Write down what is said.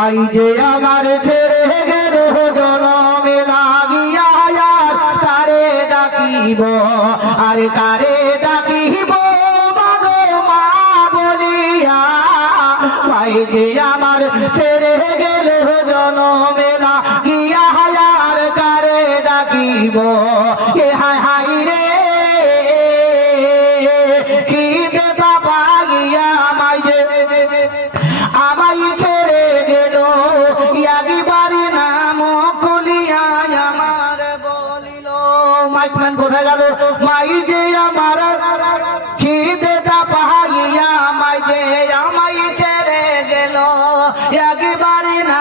I যে আমার ছেড়ে গেল জনমে লাগিয়া তারে ডাকিব আরে কারে ডাকিব মাগো মা বলিয়া আই যে আমার ছেড়ে গেল জনমে লাগিয়া কারে ডাকিব এ হায় হায় রে কি দেখা পাইয়া আমায় যে আমায় ছেড়ে গেল একবারে নাম খুলিয়া আমার বলিল মাইকম্যান কোথায় গেল মাই যে আমার খিদেটা পাইয়া আমায় যে আমায় ছেড়ে গেল একবারে না